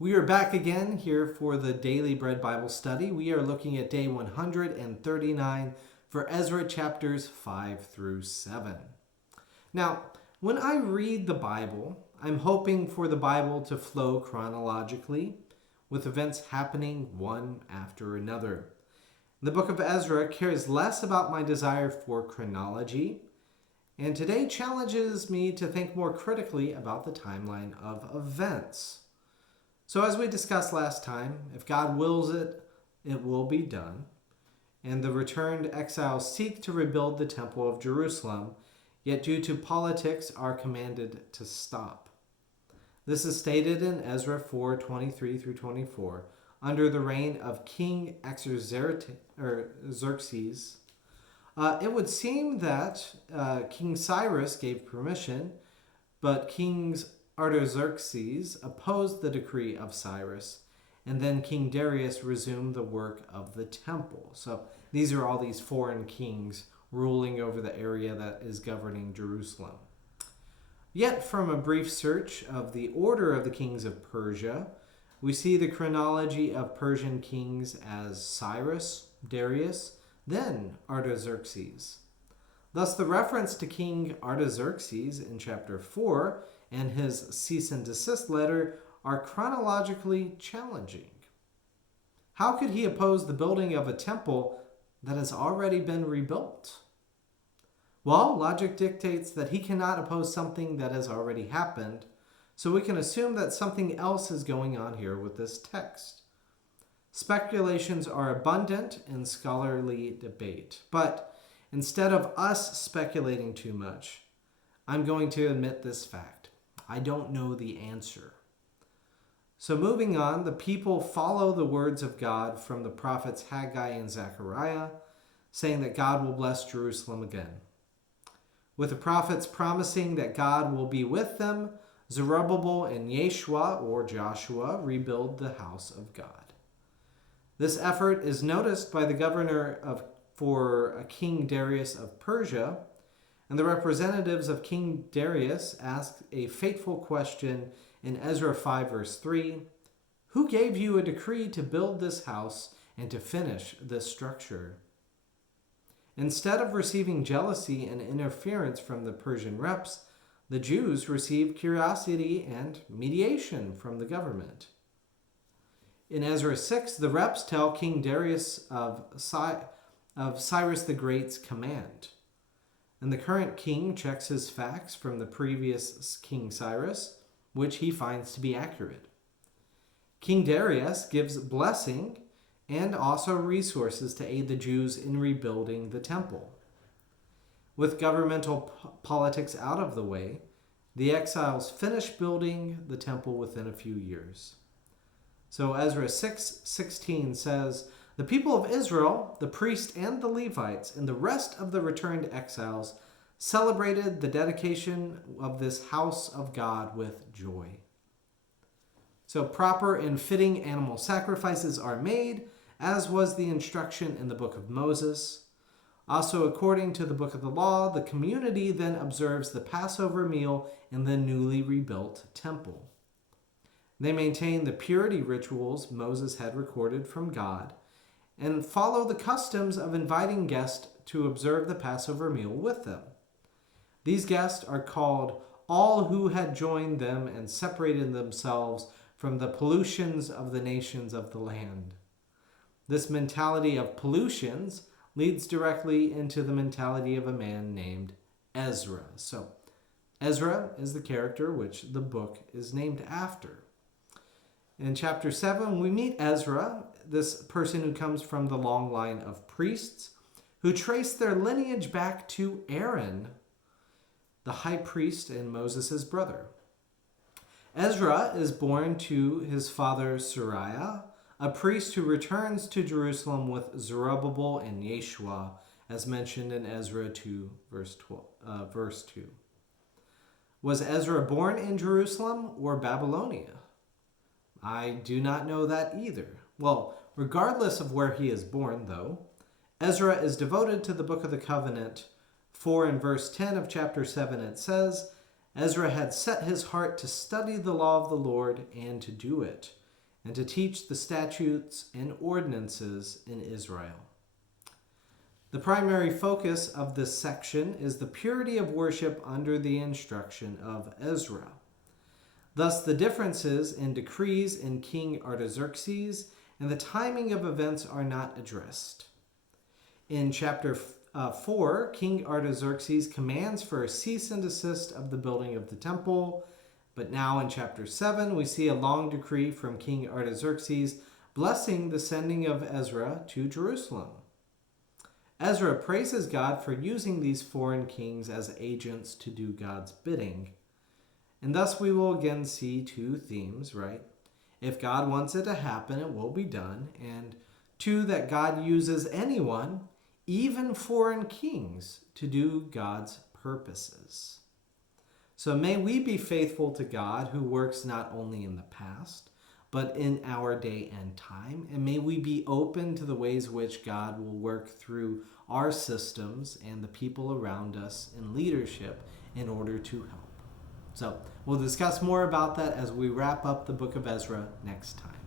We are back again here for the Daily Bread Bible Study. We are looking at day 139 for Ezra chapters 5 through 7. Now, when I read the Bible, I'm hoping for the Bible to flow chronologically, with events happening one after another. The book of Ezra cares less about my desire for chronology, and today challenges me to think more critically about the timeline of events. So as we discussed last time, if God wills it, it will be done. And the returned exiles seek to rebuild the temple of Jerusalem, yet due to politics are commanded to stop. This is stated in Ezra 4:23 through 24, under the reign of King Xerxes. It would seem that King Cyrus gave permission, but King Artaxerxes opposed the decree of Cyrus, and then King Darius resumed the work of the temple. So these are all these foreign kings ruling over the area that is governing Jerusalem. Yet from a brief search of the order of the kings of Persia, we see the chronology of Persian kings as Cyrus, Darius, then Artaxerxes. Thus the reference to King Artaxerxes in chapter 4 and his cease and desist letter are chronologically challenging. How could he oppose the building of a temple that has already been rebuilt? Well, logic dictates that he cannot oppose something that has already happened, so we can assume that something else is going on here with this text. Speculations are abundant in scholarly debate, but instead of us speculating too much, I'm going to admit this fact. I don't know the answer. So moving on, the people follow the words of God from the prophets Haggai and Zechariah, saying that God will bless Jerusalem again. With the prophets promising that God will be with them, Zerubbabel and Yeshua, or Joshua, rebuild the house of God. This effort is noticed by the governor for King Darius of Persia, and the representatives of King Darius ask a fateful question in Ezra 5 verse 3, "Who gave you a decree to build this house and to finish this structure?" Instead of receiving jealousy and interference from the Persian reps, the Jews receive curiosity and mediation from the government. In Ezra 6, the reps tell King Darius of Cyrus the Great's command. And the current king checks his facts from the previous King Cyrus, which he finds to be accurate. King Darius gives blessing and also resources to aid the Jews in rebuilding the temple. With governmental politics out of the way, the exiles finish building the temple within a few years. So Ezra 6:16 says, "The people of Israel, the priests and the Levites, and the rest of the returned exiles celebrated the dedication of this house of God with joy." So proper and fitting animal sacrifices are made, as was the instruction in the book of Moses. Also, according to the book of the law, the community then observes the Passover meal in the newly rebuilt temple. They maintain the purity rituals Moses had recorded from God, and follow the customs of inviting guests to observe the Passover meal with them. These guests are called all who had joined them and separated themselves from the pollutions of the nations of the land. This mentality of pollutions leads directly into the mentality of a man named Ezra. So Ezra is the character which the book is named after. In chapter 7, we meet Ezra, this person who comes from the long line of priests, who trace their lineage back to Aaron, the high priest and Moses' brother. Ezra is born to his father Sariah, a priest who returns to Jerusalem with Zerubbabel and Yeshua, as mentioned in Ezra 2, verse 2. Was Ezra born in Jerusalem or Babylonia? I do not know that either. Well, regardless of where he is born, though, Ezra is devoted to the book of the covenant, for in verse 10 of chapter 7 it says, Ezra had set his heart to study the law of the Lord and to do it, and to teach the statutes and ordinances in Israel. The primary focus of this section is the purity of worship under the instruction of Ezra. Thus, the differences in decrees in King Artaxerxes and the timing of events are not addressed. In chapter 4, King Artaxerxes commands for a cease and desist of the building of the temple. But now in chapter 7, we see a long decree from King Artaxerxes blessing the sending of Ezra to Jerusalem. Ezra praises God for using these foreign kings as agents to do God's bidding. And thus we will again see two themes, right? If God wants it to happen, it will be done. And two, that God uses anyone, even foreign kings, to do God's purposes. So may we be faithful to God, who works not only in the past, but in our day and time. And may we be open to the ways which God will work through our systems and the people around us in leadership in order to help. So we'll discuss more about that as we wrap up the book of Ezra next time.